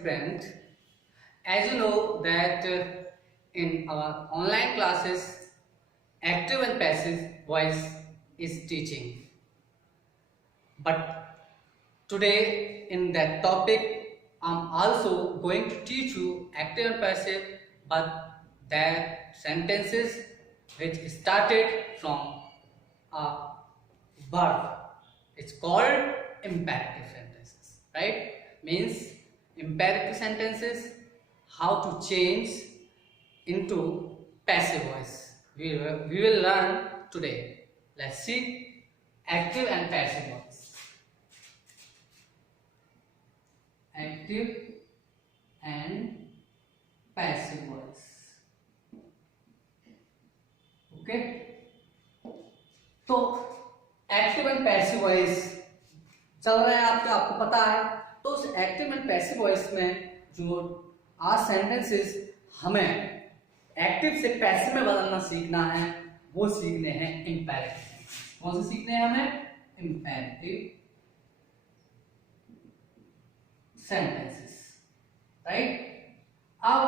student, as you know that in our online classes, active and passive voice is teaching. But today in that topic, I'm also going to teach you active and passive, but that sentences which started from a verb. It's called imperative sentences, right? Means imperative sentences, how to change into passive voice. We will learn today. Let's see active and passive voice. Active and passive voice. Okay, तो active and passive voice चल रहा है आपको पता है। तो उस active and passive voice में जो आज सेंटेंसेस हमें एक्टिव से पैसिव में बदलना सीखना है, वो सीखने हैं इंपेरेटिव। कौन से सीखने हैं हमें? Imperative sentences, right. अब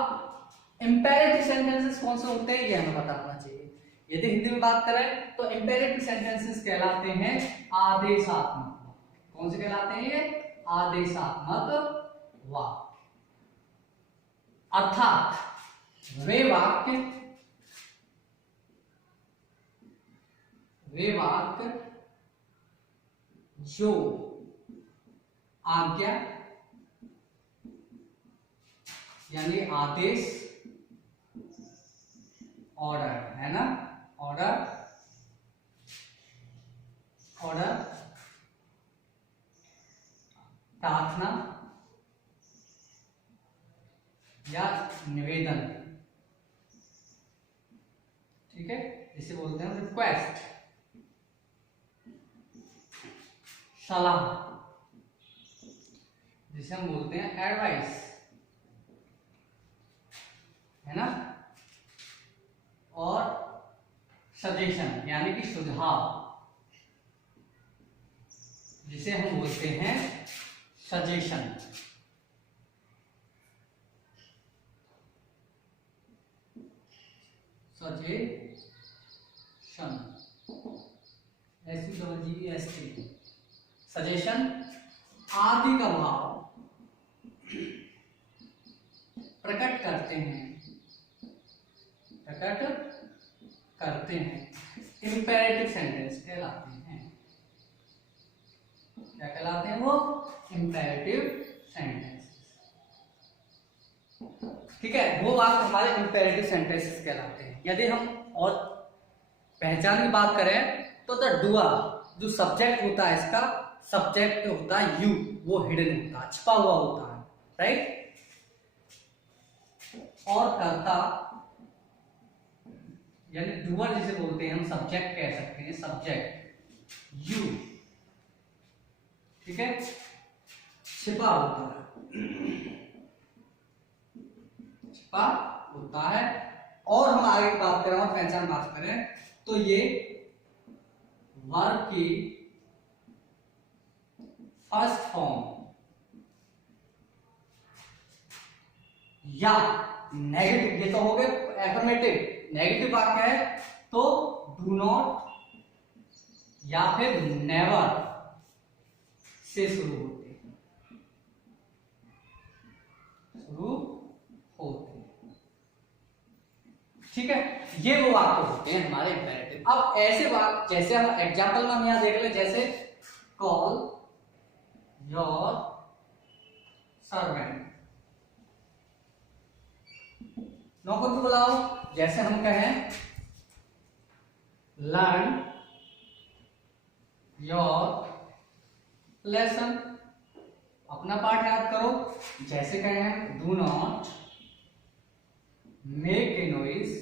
इंपेरेटिव सेंटेंसेस कौन से होते हैं ये हमें पता होना चाहिए। यदि हिंदी में बात करें तो इंपेरेटिव सेंटेंसेस कहलाते हैं आदेशात्मक। कौन से कहलाते हैं ये? आदेशात्मक वाक्य। अर्थात वे वाक्य जो आज्ञा यानी आदेश, ऑर्डर है ना, ऑर्डर प्रार्थना या निवेदन, ठीक है, जिसे बोलते हैं रिक्वेस्ट, सलाह जिसे हम बोलते हैं एडवाइस, है ना, और सजेशन यानी कि सुझाव जिसे हम बोलते हैं सजेशन। सजेशन आदि का भाव प्रकट करते हैं इंपेरेटिव सेंटेंस कहलाते हैं। क्या कहलाते हैं वो? इंपेरेटिव सेंटेंस, ठीक है, वो बात हमारे इंपेरेटिव सेंटेंसेस कहलाते हैं। यदि हम और पहचान की बात करें तो द डूअर जो सब्जेक्ट होता है, इसका सब्जेक्ट होता है यू, वो हिडन होता है, छिपा हुआ होता है, राइट। और कर्ता यानी डूअर जिसे बोलते हैं हम सब्जेक्ट कह सकते हैं, सब्जेक्ट यू, ठीक है, छिपा होता है। और हम आगे बात करें और पहचान बात करें तो ये वर्ब की फर्स्ट फॉर्म या नेगेटिव, ये तो हो गए एफर्मेटिव, नेगेटिव वाक्य है तो डू नॉट या फिर नेवर से शुरू होते हैं, ठीक है। ये वो वाक्य होते हैं हमारे इंपेरेटिव। अब ऐसे वाक्य जैसे हम एग्जांपल में हम यहां देख ले, जैसे कॉल योर सर्वेंट, नौकर को बुलाओ। जैसे हम कहें लर्न योर लेसन, अपना पाठ याद करो। जैसे कहें do not make a noise,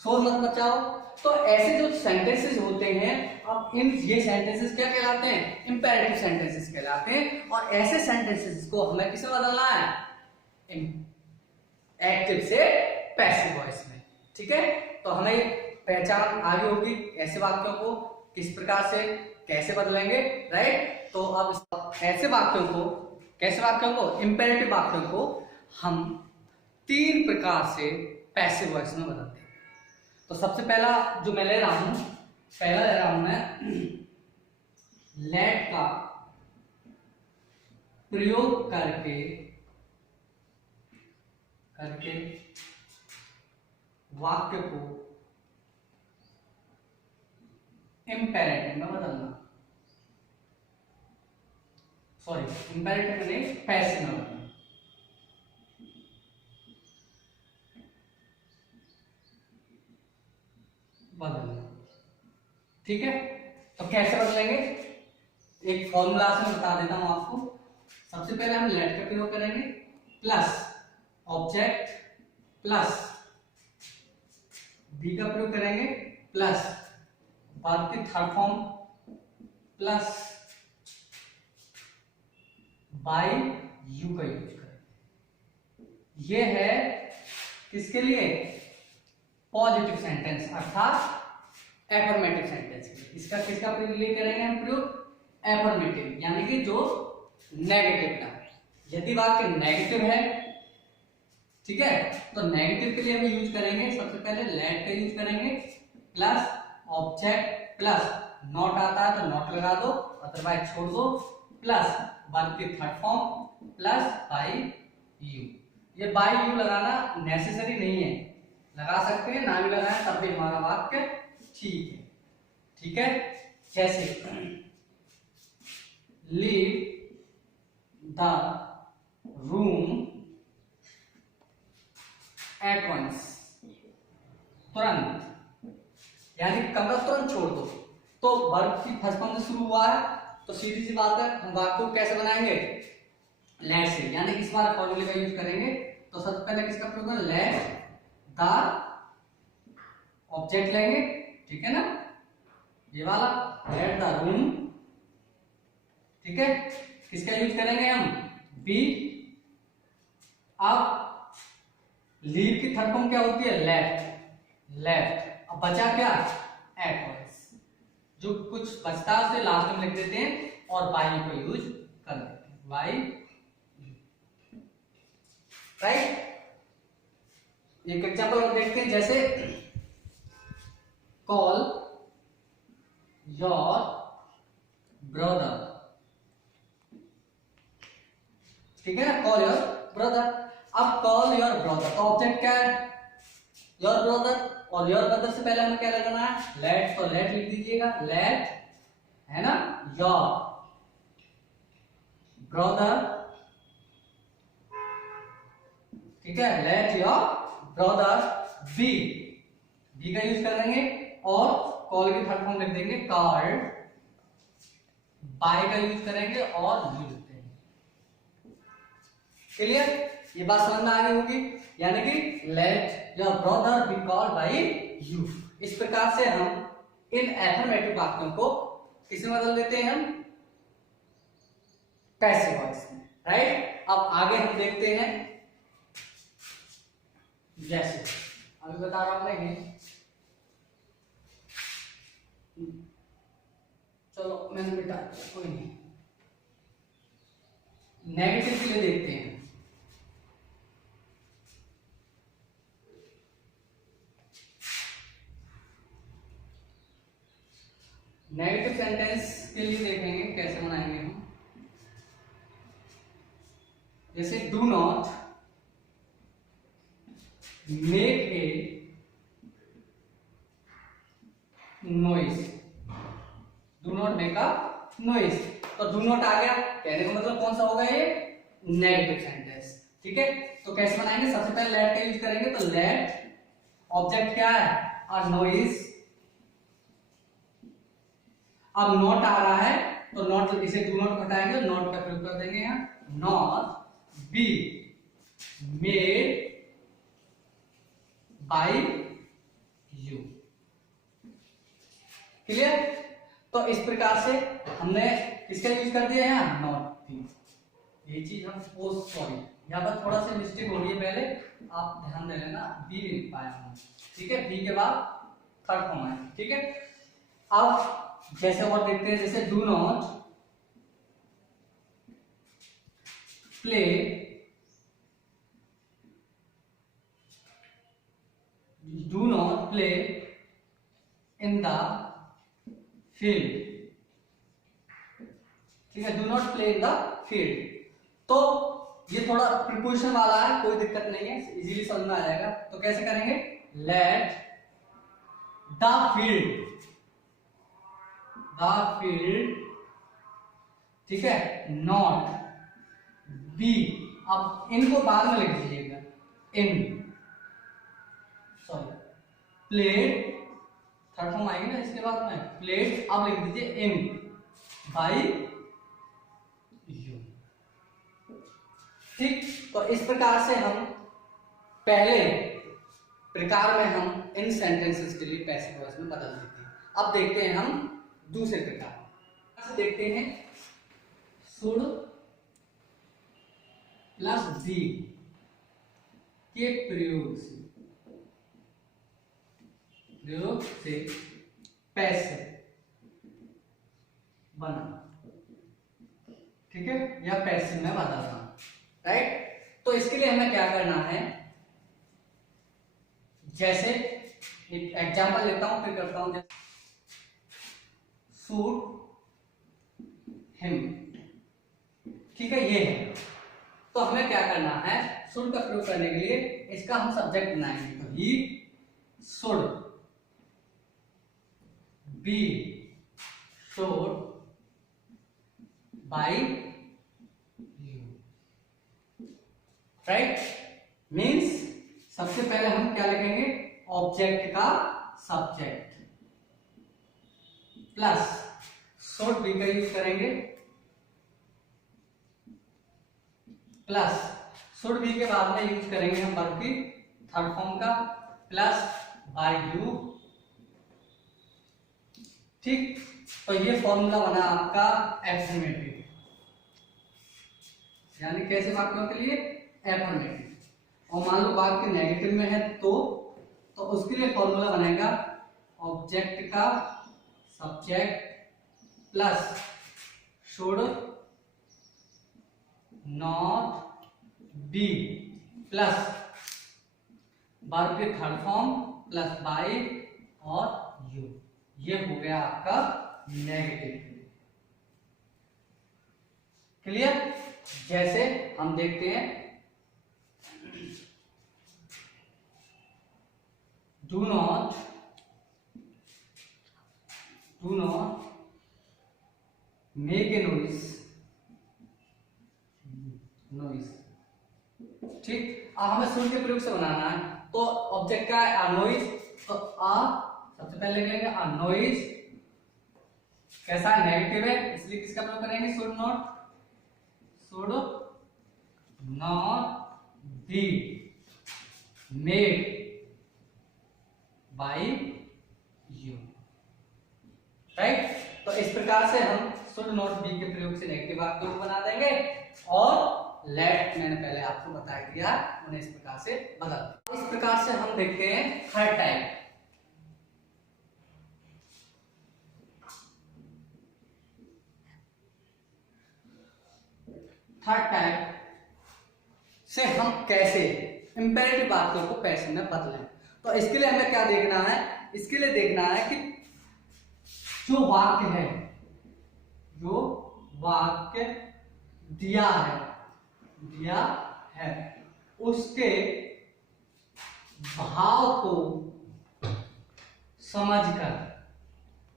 शोर मत मचाओ। तो ऐसे जो सेंटेंसेस होते हैं, अब ये सेंटेंसेस क्या कहलाते हैं? इंपेरेटिव सेंटेंसेस कहलाते हैं। और ऐसे सेंटेंसेस को हमें किसमें बदलना है? एक्टिव से पैसिव वॉइस में, ठीक है। तो हमें पहचान आगे होगी ऐसे वाक्यों को किस प्रकार से कैसे बदलेंगे, राइट। तो अब ऐसे वाक्यों को, कैसे वाक्यों को, इंपेरेटिव वाक्यों को हम 3 प्रकार से पैसिव वॉइस में बदलते हैं। तो सबसे पहला जो मैं ले रहा हूं, पहला ले रहा हूं मैं लेट का प्रयोग करके वाक्य को इंपेरेटिव में बदलना, सॉरी इंपेरेटिव में नहीं, पैसिव में बदलना। ठीक है, तो कैसे बदलेंगे, एक फॉर्मूला से मैं बता देता हूं आपको। सबसे पहले हम लेट का प्रयोग करेंगे, प्लस ऑब्जेक्ट प्लस बी का प्रयोग करेंगे, प्लस वर्ब की third form plus by you का यूज करेंगे। ये है किसके लिए, पॉजिटिव सेंटेंस अर्थात एफर्मेटिव सेंटेंस के लिए। इसका किसका प्रयोग करेंगे हम प्रयोग, एफर्मेटिव, यानी कि जो नेगेटिव का। यदि वाक्य नेगेटिव है, ठीक है, तो नेगेटिव के लिए हम यूज करेंगे सबसे पहले लेट का यूज करेंगे, प्लस ऑब्जेक्ट प्लस नॉट आता है तो नॉट लगा दो, अदरवाइज छोड़ दो, प्लस वर्ब की third form plus by you. ये बाय यू लगाना नेसेसरी नहीं है, लगा सकते हैं, ना भी लगाएं तब भी हमारा वाक्य ठीक है। ठीक है, जैसे leave the room at once, तुरंत, यानी कमरा तुरंत छोड़ दो। तो वर्ब की फर्स्ट फॉर्म से शुरू हुआ है, तो सीधी सी बात है, हम वाक्य को कैसे बनाएंगे, लेट से, यानी इस बार फॉर्मूले का यूज करेंगे। तो सबसे पहले किसका प्रयोग करें, लेट द ऑब्जेक्ट लेंगे, ठीक है ना, ये वाला लेट द रूम, ठीक है, किसका यूज करेंगे हम, बी। अब लीव की थर्ड फॉर्म क्या होती है, लेफ्ट, लेफ्ट। अब बचा क्या, एटवर्ड्स, जो कुछ बचता है उसे लास्ट में लिख देते हैं और बाई को यूज कर देते हैं, बाई, राइट। एक एग्जांपल और देखते हैं, जैसे कॉल योर ब्रदर, ठीक है ना, कॉल योर ब्रदर। अब कॉल योर ब्रदर, तो ऑब्जेक्ट क्या है, योर ब्रदर, और योर ब्रदर से पहले हमें क्या लगाना है, लेट, तो लेट लिख दीजिएगा, लेट है ना, योर ब्रदर, ठीक है, let your brother be, be का यूज करेंगे, और कॉल की थर्ड फॉर्म लिख देंगे, कॉल्ड, बाय का यूज करेंगे और यू लिख देंगे। क्लियर, ये बात समझ में आ रही होगी, यानी कि late your brother be called by you. इस प्रकार से हम इन एफर्मेटिव वाक्यों को किसमें बदल देते हैं, हम पैसिव वॉइस में, राइट। अब आगे हम देखते हैं, जैसे अभी बता रहा हूं मैं, चलो मैंने मिटा दिया, कोई नहीं। नेगेटिव के लिए देखते हैं, नेगेटिव सेंटेंस के लिए देखेंगे कैसे बनाएंगे हम। जैसे do not make a noise, do not make a noise, तो डू नॉट आ गया, कहने का मतलब कौन सा होगा, ये नेगेटिव सेंटेंस, ठीक है। तो कैसे बनाएंगे, सबसे पहले लेट का यूज करेंगे, तो लेट ऑब्जेक्ट क्या है, अ नॉइज। अब नॉट आ रहा है तो नॉट, इसे डू नॉट हटाएंगे, नॉट का प्रयोग कर देंगे यहां, not be made by you. Clear, तो इस प्रकार से हमने किसका यूज कर दिया यहां, नॉट बी। ये चीज हम सॉरी यहाँ पर थोड़ा सा मिस्टेक हो रही है, पहले आप ध्यान दे लेना, बी लिख पाया हम, ठीक है, बी के बाद थर्ड फॉर्म है, ठीक है। अब जैसे और देखते हैं, जैसे do not play in the field. ठीक है, do not play in the field. तो ये थोड़ा प्रीपोजिशन वाला है, कोई दिक्कत नहीं है, इजीली समझ में आ जाएगा। तो कैसे करेंगे, लेट द फील्ड, ठीक है, नॉट बी, अब इनको बाद में लिख दीजिएगा, इन सॉरी प्लेड, थर्ड फॉर्म आएगी ना इसके बाद में, प्लेड अब लिख दीजिए इन बाई यू। ठीक, तो इस प्रकार से हम पहले प्रकार में हम इन सेंटेंसेस के लिए पैसिव वॉइस में बदल देते हैं। अब देखते हैं हम दूसरे प्रकार से, देखते हैं शुड प्लस दी के प्रयोग से पैसिव बना, ठीक है, या पैसिव में बदलना, राइट। तो इसके लिए हमें क्या करना है, जैसे एक एग्जांपल लेता हूं फिर करता हूं, शूट हिम, ठीक है, ये है। तो हमें क्या करना है, शुड का प्रयोग करने के लिए इसका हम सब्जेक्ट बनाएंगे, तो he should be showed by you, right. Means सबसे पहले हम क्या लिखेंगे, ऑब्जेक्ट का सब्जेक्ट प्लस शुड बी का यूज करेंगे, प्लस शुड बी के बाद में यूज करेंगे हम वर्ब की थर्ड फॉर्म का, प्लस बाय यू, ठीक। तो ये फॉर्मूला बना आपका एफर्मेटिव, यानी कैसे वाक्यों के लिए, एफर्मेटिव। और मान लो वाक्य नेगेटिव में है तो उसके लिए फॉर्मूला बनेगा ऑब्जेक्ट का subject plus should not be plus verb के थर्ड फॉर्म प्लस बाय और यू, ये हो गया आपका नेगेटिव। क्लियर। जैसे हम देखते हैं, do not make a noise, ठीक। अब हमें शुड के प्रयोग से बनाना है, तो ऑब्जेक्ट का है नॉइज, तो सबसे पहले लिख लेंगे अ नॉइज, कैसा है, नेगेटिव है, इसलिए किसका प्रयोग करेंगे, should not be made by you, right. तो इस प्रकार से हम शुड नॉट बी के प्रयोग से नेगेटिव वाक्यों को बना देंगे, और लेट मैंने पहले आपको बता दिया, उन्हें इस प्रकार से बदल। इस प्रकार से हम देखते हैं थर्ड टाइप। थर्ड टाइप से हम कैसे इंपेरेटिव वाक्यों को पैसिव में बदलें। तो इसके लिए हमें क्या देखना है, इसके लिए देखना है कि जो वाक्य दिया है उसके भाव को समझकर,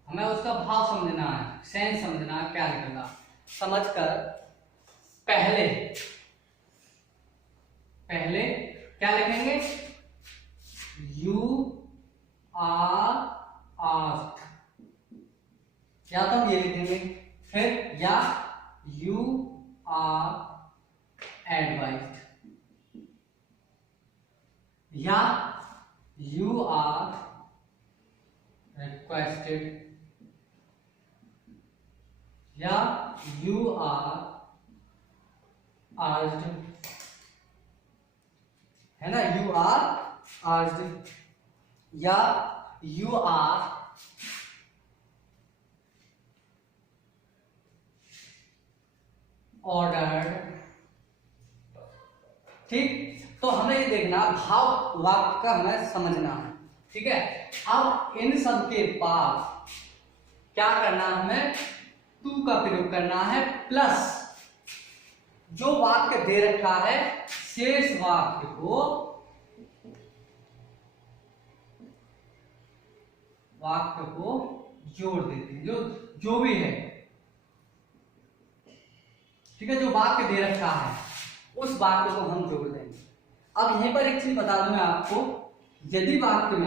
हमें उसका भाव समझना है, सेंस समझना है, क्या लिखेगा, समझकर पहले क्या लिखेंगे, यू आर आस्क्ड, या तो हम ये लिखेंगे, फिर या यू आर एडवाइज्ड, या यू आर रिक्वेस्टेड, या यू आर आस्क्ड, है ना, यू आर आस्क्ड, या यू आर ऑर्डर्ड। ठीक, तो हमें ये देखना भाव वाक्य का हमें समझना है। ठीक है, अब इन सब के बाद क्या करना है, हमें टू का प्रयोग करना है, प्लस जो वाक्य दे रखा है शेष वाक्य को जोड़ देते हैं, जो भी है। ठीक है, जो वाक्य दे रखा है उस वाक्य को हम जोड़ देंगे। अब यहीं पर एक चीज बता दूं मैं आपको, यदि वाक्य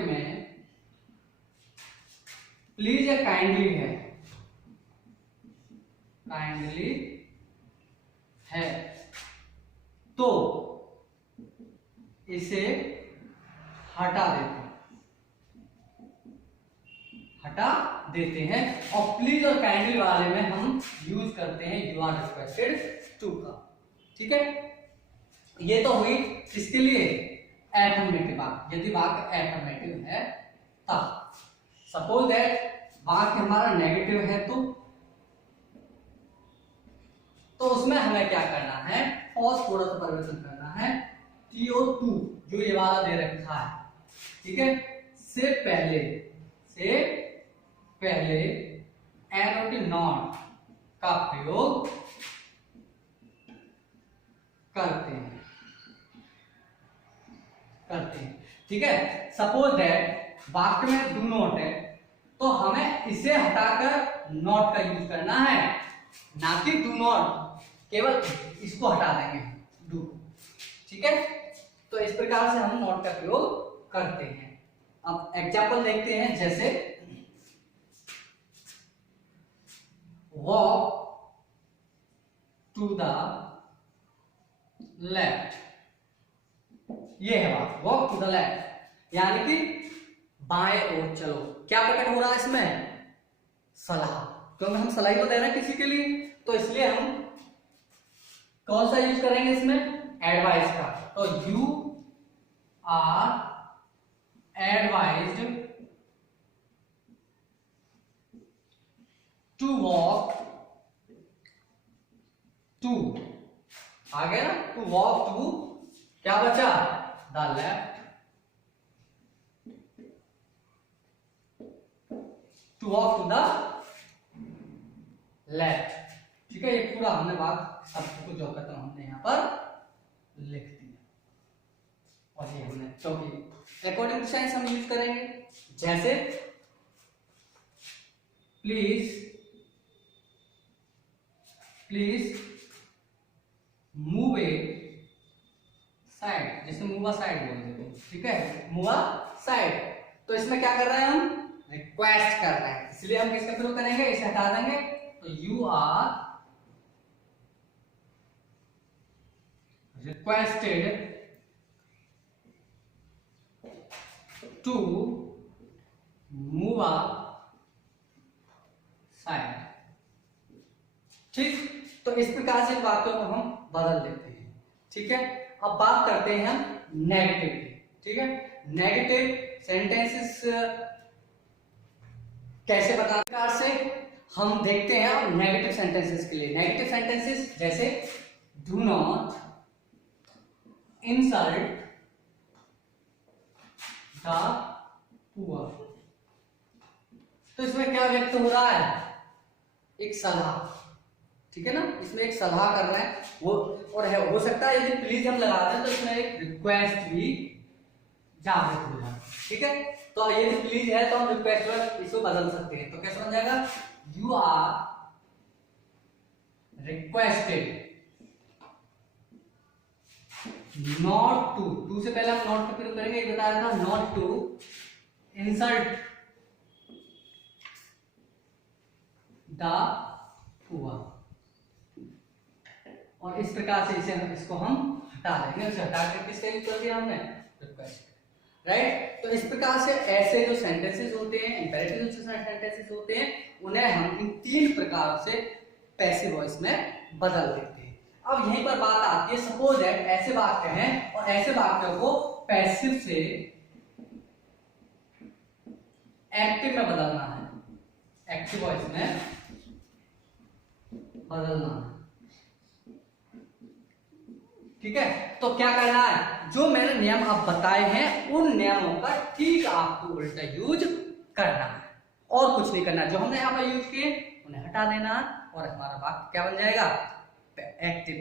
में प्लीज या काइंडली है तो इसे हटा देते हैं और प्लीज और काइंडली वाले में हम यूज करते हैं यू आर रिक्वेस्टेड टू का। ठीक है, ये तो हुई इसके लिए एफर्मेटिव वाक्य। यदि वाक्य एफर्मेटिव है तब, सपोज दैट वाक्य हमारा नेगेटिव है तो उसमें हमें क्या करना है, पॉज थोड़ा सा परिवर्तन करना है। TO2 जो ये वाला दे रखा है, ठीक है, से पहले NOT नॉट का प्रयोग करते हैं। ठीक है, सपोज दैट वाक्य में डू नॉट है तो हमें इसे हटाकर नॉट का यूज करना है, ना कि डू नॉट, केवल इसको हटा देंगे डू। ठीक है, तो इस प्रकार से हम नॉट का प्रयोग करते हैं। अब एग्जाम्पल देखते हैं, जैसे वॉक टू द लेफ्ट, ये है बात, वॉक टू द लेफ्ट यानी कि बाएं ओर चलो। क्या प्रकट हो रहा है इसमें, सलाह, क्योंकि हम सलाह को दे रहे हैं किसी के लिए, तो इसलिए हम कौन सा यूज करेंगे इसमें, एडवाइस का। तो you are advised to walk to, आ गया ना, टू वॉक टू, क्या बचा, the left, to walk to the left. ठीक है, ये पूरा हमने बात सब कुछ जो खत्म हमने यहाँ पर लिख दिया। और ये हमने क्योंकि अकॉर्डिंग टू साइंस हम यूज करेंगे, जैसे प्लीज मूव ए साइड, जैसे मूव अ साइड बोल देते हैं। ठीक है, मूव अ साइड, तो इसमें क्या कर रहे हैं, हम रिक्वेस्ट कर रहे हैं, इसलिए हम किसका प्रयोग करेंगे, इसे हटा देंगे। तो you are requested to move aside. ठीक, तो इस प्रकार से वाक्यों को हम बदल देते हैं। ठीक है, अब बात करते हैं हम नेगेटिव की। ठीक है, नेगेटिव सेंटेंसेस कैसे बताने प्रकार से हम देखते हैं। अब नेगेटिव सेंटेंसेस के लिए नेगेटिव सेंटेंसेस जैसे do not insult the poor, तो इसमें क्या व्यक्त हो रहा है, एक सलाह। ठीक है ना, इसमें एक सलाह कर रहे हैं वो, और है हो सकता है यदि प्लीज हम लगा दें तो इसमें एक रिक्वेस्ट भी जागृत हो जाए। ठीक है, तो यदि प्लीज है तो हम रिक्वेस्ट पर इसको बदल सकते हैं। तो कैसे बन जाएगा, you are requested not to से पहले हम नॉट का प्रयोग करेंगे, एक बताया था, not to insult the poor, और इस प्रकार से इसको हम हटा देंगे। उसे हटा कर किसका यूज कर दिया हमने, रिक्वेस्ट। राइट, तो इस प्रकार से ऐसे जो सेंटेंसेस होते हैं, इंपेरेटिव सेंटेंसेस होते हैं, उन्हें हम इन 3 प्रकार से पैसिव वॉइस में बदल देते हैं। अब यहीं पर बात आती है, सपोज दैट ऐसे वाक्य हैं और ऐसे वाक्यों को पैसिव से एक्टिव में बदलना है। एक्टिव वॉइस में बदलना। ठीक है, तो क्या करना है, जो मैंने नियम आप बताए हैं उन नियमों का ठीक आपको उल्टा यूज करना है और कुछ नहीं करना। जो हमने यहाँ पर यूज किए उन्हें हटा देना और हमारा वाक्य क्या बन जाएगा, एक्टिव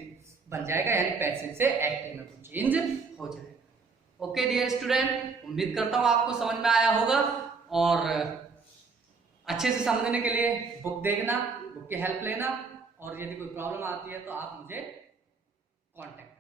बन जाएगा, यानी पैसिव से एक्टिव में चेंज हो जाएगा। ओके डियर स्टूडेंट, उम्मीद करता हूँ आपको समझ में आया होगा और अच्छे से समझने के लिए बुक देखना, बुक की हेल्प लेना और यदि कोई प्रॉब्लम आती है तो आप मुझे कांटेक्ट